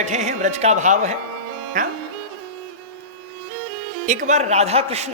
बैठे हैं, ब्रज का भाव है। हाँ? एक बार राधा कृष्ण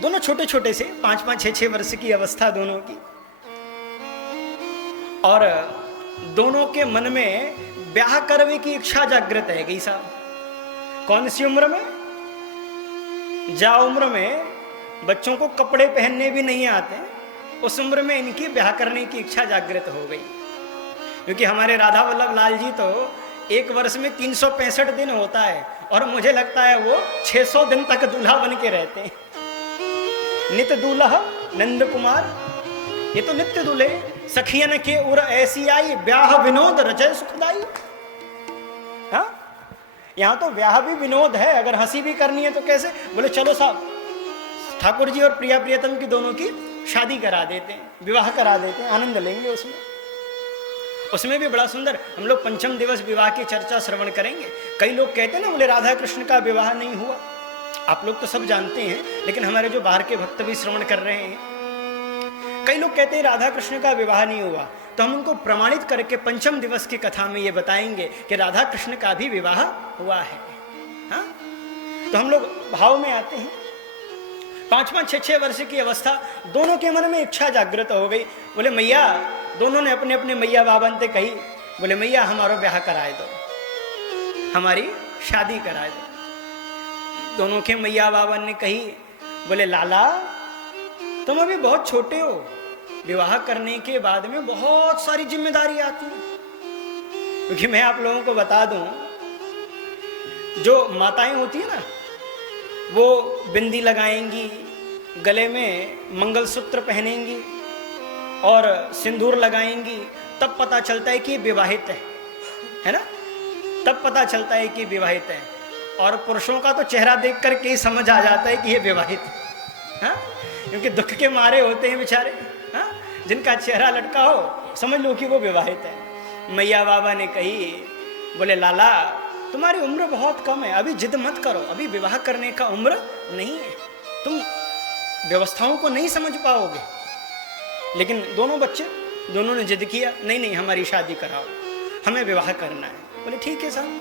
दोनों छोटे छोटे से 5-5, 6-6 वर्ष की अवस्था दोनों की, और दोनों के मन में ब्याह करने की इच्छा जागृत है गई साहब। कौन सी उम्र में? जा उम्र में बच्चों को कपड़े पहनने भी नहीं आते, उस उम्र में इनकी ब्याह करने की इच्छा जागृत हो गई। क्योंकि हमारे राधा वल्लभ लाल जी तो एक वर्ष में 365 दिन होता है, और मुझे लगता है वो 600 दिन तक दूल्हा बन के रहते हैं। नित्य दूल्हा नंद कुमार, ये तो नित्य दूल्हे। सखियन के उर ऐसी आई, ब्याह विनोद रचय सुखदाई। हाँ, यहां तो ब्याह भी विनोद है, अगर हंसी भी करनी है तो कैसे? बोले चलो साहब, ठाकुर जी और प्रिया प्रियतम की दोनों की शादी करा देते हैं, विवाह करा देते हैं, आनंद लेंगे उसमें। उसमें भी बड़ा सुंदर हम लोग पंचम दिवस विवाह की चर्चा श्रवण करेंगे। कई लोग कहते हैं ना, बोले राधा कृष्ण का विवाह नहीं हुआ। आप लोग तो सब जानते हैं, लेकिन हमारे जो बाहर के भक्त भी श्रवण कर रहे हैं, कई लोग कहते हैं राधा कृष्ण का विवाह नहीं हुआ, तो हम उनको प्रमाणित करके पंचम दिवस की कथा में ये बताएंगे कि राधा कृष्ण का भी विवाह हुआ है। हाँ? तो हम लोग भाव में आते हैं। 5-5, 6-6 वर्ष की अवस्था, दोनों के मन में इच्छा जागृत हो गई। बोले मैया, दोनों ने अपने अपने मैया बाबन से कही, बोले मैया हमारा ब्याह कराए दो, हमारी शादी कराए दो। दोनों के मैया बाबन ने कही, बोले लाला तुम अभी बहुत छोटे हो, विवाह करने के बाद में बहुत सारी जिम्मेदारी आती है। क्योंकि मैं आप लोगों को बता दूं, जो माताएं होती है ना, वो बिंदी लगाएंगी, गले में मंगलसूत्र पहनेंगी और सिंदूर लगाएंगी, तब पता चलता है कि विवाहित है ना, तब पता चलता है कि विवाहित है। और पुरुषों का तो चेहरा देख करके ही समझ आ जाता है कि ये विवाहित है। हाँ? क्योंकि दुख के मारे होते हैं बेचारे। हाँ? जिनका चेहरा लटका हो, समझ लो कि वो विवाहित है। मैया बाबा ने कही, बोले लाला तुम्हारी उम्र बहुत कम है, अभी जिद मत करो, अभी विवाह करने का उम्र नहीं है, तुम व्यवस्थाओं को नहीं समझ पाओगे। लेकिन दोनों बच्चे, दोनों ने जिद किया, नहीं नहीं हमारी शादी कराओ, हमें विवाह करना है। बोले ठीक है साहब।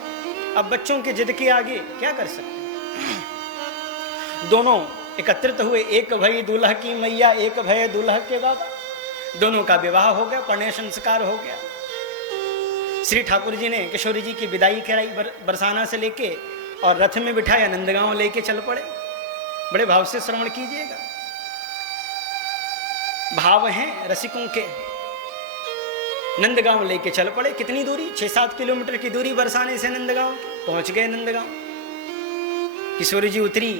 अब बच्चों के जिद के आगे क्या कर सकते हैं। दोनों एकत्रित हुए, एक भई दूल्हा की मैया, एक भय दूल्हा के बाबा। दोनों का विवाह हो गया, परिणय संस्कार हो गया। श्री ठाकुर जी ने किशोरी जी की विदाई कराई बरसाना से लेके, और रथ में बिठाया नंदगांव लेके चल पड़े। बड़े भाव से श्रवण कीजिएगा, भाव हैं रसिकों के। नंदगांव लेके चल पड़े। कितनी दूरी? 6-7 किलोमीटर की दूरी बरसाने से नंदगांव। पहुंच गए नंदगांव। किशोरी जी उतरी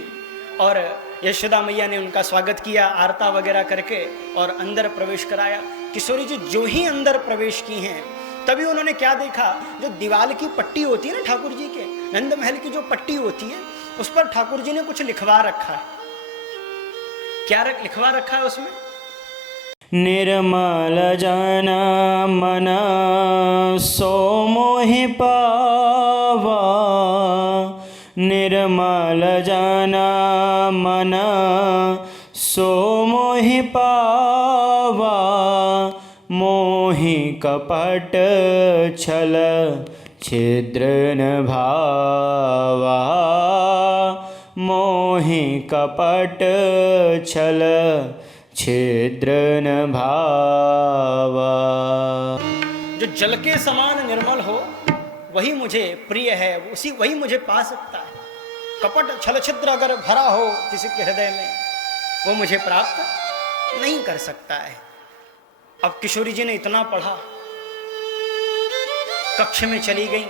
और यशोदा मैया ने उनका स्वागत किया आरता वगैरह करके, और अंदर प्रवेश कराया। किशोरी जी जो ही अंदर प्रवेश की हैं, तभी उन्होंने क्या देखा, जो दीवार की पट्टी होती है ना ठाकुर जी के, नंद महल की जो पट्टी होती है, उस पर ठाकुर जी ने कुछ लिखवा रखा है। क्या लिखवा रखा है उसमें? निर्मल जन मन सो मोहि पावा, निर्मल जन मन सो मोहि पावा, मोहि कपट छल छिद्र न भावा, मोहि कपट छल छिद्र न भावा। जो जल के समान निर्मल हो वही मुझे प्रिय है, वही मुझे पा सकता है। कपट छल छिद्र अगर भरा हो किसी के हृदय में, वो मुझे प्राप्त नहीं कर सकता है। अब किशोरी जी ने इतना पढ़ा, कक्ष में चली गई,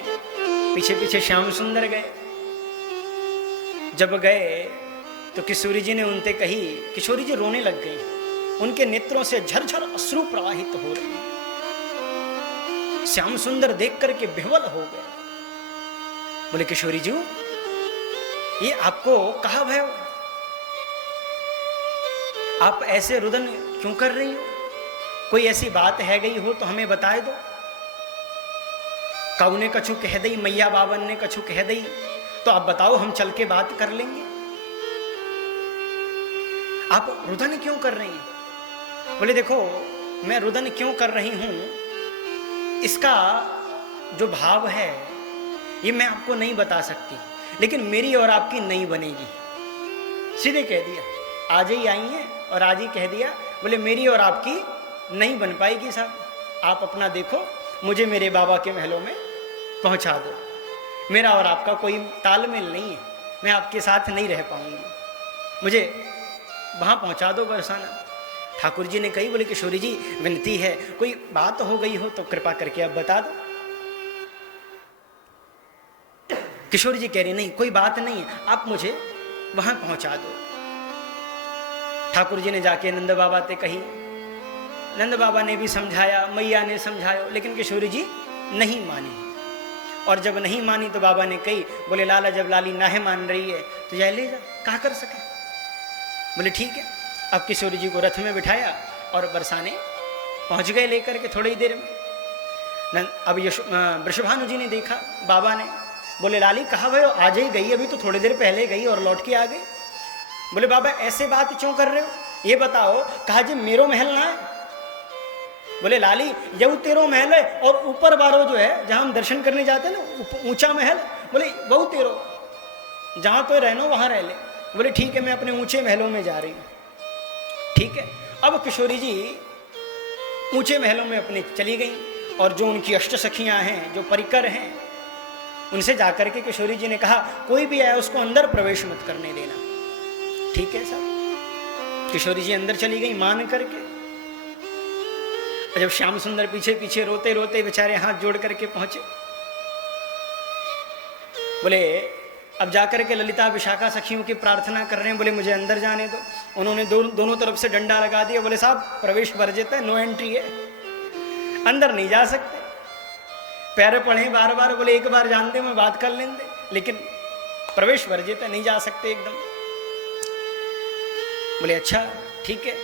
पीछे पीछे श्याम सुंदर गए। जब गए तो किशोरी जी ने उनसे कही, किशोरी जी रोने लग गई, उनके नेत्रों से झरझर अश्रु प्रवाहित हो रहे। श्याम सुंदर देख करके विह्वल हो गए। बोले किशोरी जी, ये आपको कहा भय, आप ऐसे रुदन क्यों कर रही हो? कोई ऐसी बात है गई हो तो हमें बताए दो। काऊ ने कछु कह दी, मैया बाबन ने कछु कह दी, तो आप बताओ, हम चल के बात कर लेंगे। आप रुदन क्यों कर रही हैं? बोले देखो, मैं रुदन क्यों कर रही हूं, इसका जो भाव है ये मैं आपको नहीं बता सकती, लेकिन मेरी और आपकी नहीं बनेगी। सीधे कह दिया, आज ही आई हैं और आज ही कह दिया, बोले मेरी और आपकी नहीं बन पाएगी साहब, आप अपना देखो, मुझे मेरे बाबा के महलों में पहुंचा दो, मेरा और आपका कोई तालमेल नहीं है, मैं आपके साथ नहीं रह पाऊंगी, मुझे वहां पहुंचा दो बरसाना। ठाकुर जी ने कही, बोले किशोरी जी विनती है, कोई बात हो गई हो तो कृपा करके आप बता दो। किशोरी जी कह रही नहीं, कोई बात नहीं है, आप मुझे वहां पहुंचा दो। ठाकुर जी ने जाके नंद बाबा से कही, नंद बाबा ने भी समझाया, मैया ने समझाया, लेकिन किशोरी जी नहीं मानी। और जब नहीं मानी तो बाबा ने कही, बोले लाला जब लाली नाहे मान रही है तो जाए ले जा, कहा कर सके। बोले ठीक है। अब किशोरी जी को रथ में बिठाया और बरसाने पहुंच गए लेकर के थोड़ी ही देर में। अब वृषभानु जी ने देखा, बाबा ने बोले लाली कहा भाई आज ही गई, अभी तो थोड़ी देर पहले गई और लौट के आ गई। बोले बाबा ऐसे बात क्यों कर रहे हो, ये बताओ, कहा जी मेरो महल ना है। बोले लाली यू तेरो महल है और ऊपर बारो जो है जहां हम दर्शन करने जाते हैं ना ऊंचा महल, बोले बहु तेरो, जहां तो रहनो वहां रह ले। बोले ठीक है मैं अपने ऊंचे महलों में जा रही हूं। ठीक है। अब किशोरी जी ऊंचे महलों में अपने चली गई और जो उनकी अष्ट सखियां हैं, जो परिकर हैं, उनसे जाकर के किशोरी जी ने कहा कोई भी आए उसको अंदर प्रवेश मत करने देना। ठीक है साहब। किशोरी जी अंदर चली गई मान करके। जब श्याम सुंदर पीछे पीछे रोते रोते बेचारे हाथ जोड़ करके पहुंचे, बोले अब जाकर के ललिता विशाखा सखियों की प्रार्थना कर रहे हैं, बोले मुझे अंदर जाने दो। उन्होंने दोनों तरफ से डंडा लगा दिया, बोले साहब प्रवेश वर्जित है, नो एंट्री है, अंदर नहीं जा सकते। पैर पड़े बार बार, बोले एक बार जान दे मैं बात कर लेंगे, लेकिन प्रवेश वर्जित है, नहीं जा सकते एकदम। बोले अच्छा ठीक है।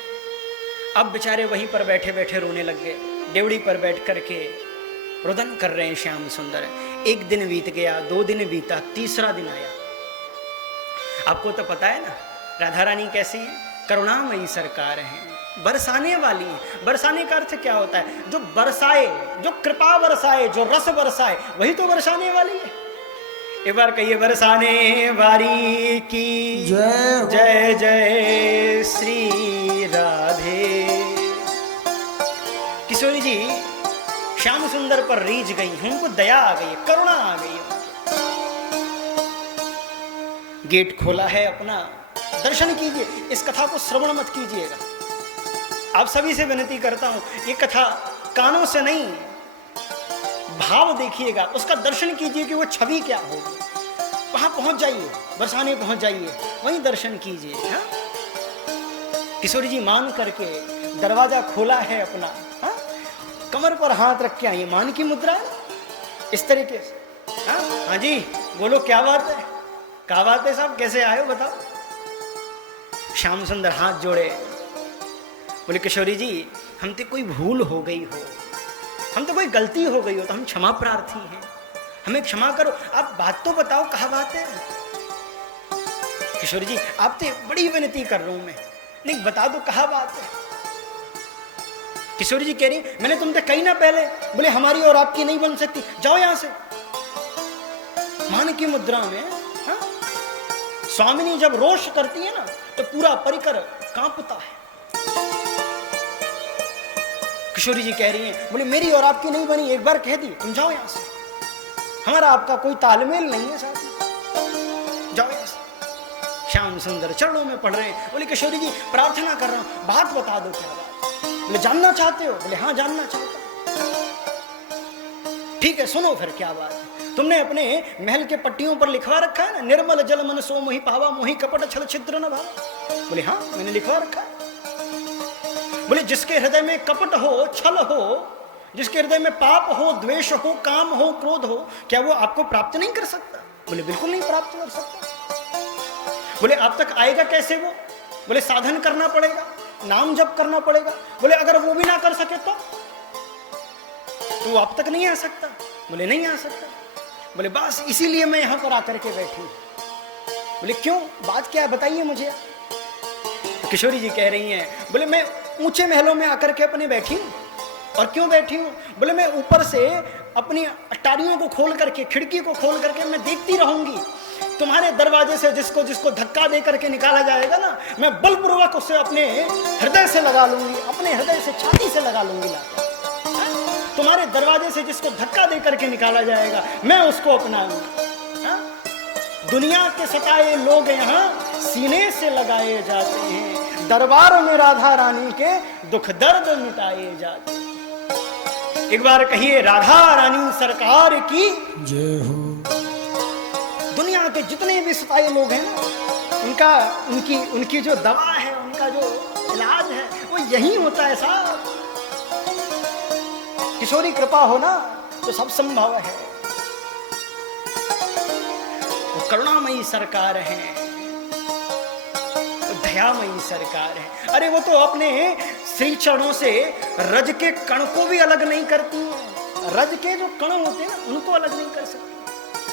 अब बेचारे वहीं पर बैठे बैठे रोने लग गए, डेवड़ी पर बैठ करके रुदन कर रहे हैं श्याम सुंदर। एक दिन बीत गया, 2 दिन बीता, तीसरा दिन आया। आपको तो पता है ना राधा रानी कैसी है, करुणामयी सरकार है, बरसाने वाली है। बरसाने का अर्थ क्या होता है, जो बरसाए, जो कृपा बरसाए, जो रस बरसाए, वही तो बरसाने वाली है। एक बार कहिए बरसाने वाली की जय जय जय श्री राधे। किशोरी जी श्याम सुंदर पर रीझ गई, उनको दया आ गई, करुणा आ गई। गेट खोला है अपना, दर्शन कीजिए। इस कथा को श्रवण मत कीजिएगा, आप सभी से विनती करता हूं, ये कथा कानों से नहीं, भाव देखिएगा, उसका दर्शन कीजिए कि वो छवि क्या होगी। वहां पहुंच जाइए, बरसाने पहुंच जाइए, वहीं दर्शन कीजिए। हाँ? किशोरी जी मान करके दरवाजा खोला है अपना, हाँ? कमर पर हाथ रख के आइए, मान की मुद्रा है इस तरीके से। हाँ जी बोलो क्या बात है, क्या बात है साहब, कैसे आए हो बताओ। श्याम सुंदर हाथ जोड़े, बोले किशोरी जी हमसे कोई भूल हो गई हो, हम तो कोई गलती हो गई हो तो हम क्षमा प्रार्थी हैं, हमें क्षमा करो। आप बात तो बताओ कहाँ बात है। किशोरी जी आपसे बड़ी विनती कर रहा हूं मैं, नहीं बता दो कहाँ बात है। किशोरी जी कह रही मैंने तुमसे कही ना पहले, बोले हमारी और आपकी नहीं बन सकती, जाओ यहां से। मान की मुद्रा में हा? स्वामिनी जब रोष करती है ना तो पूरा परिकर कांपता है। किशोरी जी कह रही हैं, बोले मेरी और आपकी नहीं बनी, एक बार कह दी, तुम जाओ यहां से, हमारा आपका कोई तालमेल नहीं है साथ, जाओ यहां से। श्याम सुंदर चरणों में पड़ रहे हैं, बोले किशोरी जी प्रार्थना कर रहा हूं, बात बता दो क्या बात। बोले जानना चाहते हो, बोले हाँ जानना चाहता हूं। ठीक है सुनो फिर क्या बात है। तुमने अपने महल के पट्टियों पर लिखवा रखा है ना, निर्मल जल मन सो मोहि पावा, मोहि कपट छल छिद्र न भावा। बोले हाँ मैंने लिखवा रखा है। बोले जिसके हृदय में कपट हो, छल हो, जिसके हृदय में पाप हो, द्वेष हो, काम हो, क्रोध हो, क्या वो आपको प्राप्त नहीं कर सकता। बोले बिल्कुल नहीं प्राप्त कर सकता। बोले आप तक आएगा कैसे वो। बोले साधन करना पड़ेगा, नाम जप करना पड़ेगा। बोले अगर वो भी ना कर सके तो वो आप तक नहीं आ सकता। बोले नहीं आ सकता। बोले बस इसीलिए मैं यहां पर आकर के बैठी हूं। बोले क्यों, बात क्या है बताइए मुझे। तो किशोरी जी कह रही हैं, बोले मैं ऊंचे महलों में आकर के अपने बैठी हूं। और क्यों बैठी हूं। बोले मैं ऊपर से अपनी अटारियों को खोल करके, खिड़की को खोल करके मैं देखती रहूंगी। तुम्हारे दरवाजे से जिसको जिसको धक्का दे करके निकाला जाएगा ना, मैं बलपूर्वक उसे अपने हृदय से लगा लूंगी, अपने हृदय से छाती से लगा लूंगी लाकर। तुम्हारे दरवाजे से जिसको धक्का दे करके निकाला जाएगा, मैं उसको अपनाऊंगी। दुनिया के सताए लोग यहाँ सीने से लगाए जाते हैं, दरबार में राधा रानी के दुख दर्द मिटाए जाते हैं। एक बार कहिए राधा रानी सरकार की जय हो। दुनिया के जितने भी सताए लोग हैं ना, उनकी जो दवा है, उनका जो इलाज है, वो यही होता है साहब। किशोरी कृपा हो ना तो सब संभव है। वो करुणामयी सरकार है, वो दयामयी सरकार है। अरे वो तो अपने श्री चरणों से रज के कण को भी अलग नहीं करती है। रज के जो कण होते हैं ना, उनको अलग नहीं कर सकती।